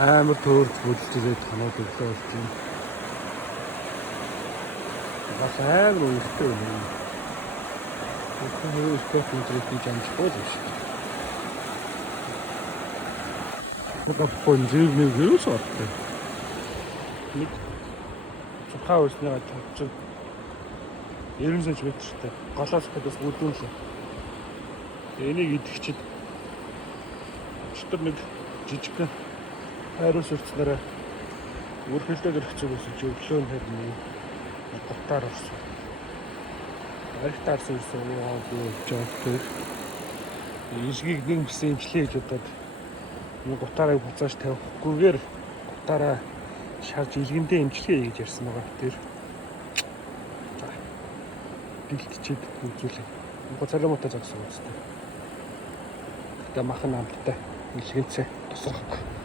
Амар төөрч бүлж ирээд ханаад өглөө болж юм. Бас амар үстэй юм. Хөөе ихтэй хүндрэлтэй амжихгүй л шүү. Нэг понжиг нэг юу сортой. Нэг цухаа усныга тавчиг 90 см-тэй голоос гэдээс үлдүүлээ. Энийг идэвчид өчтөр нэг жижиг хайрус үрцнэрээ үргэлжлээд ирэх зүг ус өглөө нь харин гутаар орсон. Архитаар сүрсэн уу жоо. Ижгийг нэг бисэн имжлээ гэж бодоод гутаарыг буцааж тавихгүйгээр гутаараа шарж илгэндээ имжлэе гэж ярьсан байгаа тэр. Бэлтчихэд үзүүлээ. Цалимуутай зогсон үстэй. Гэтэ махан амттай илгэнцээ тусрах.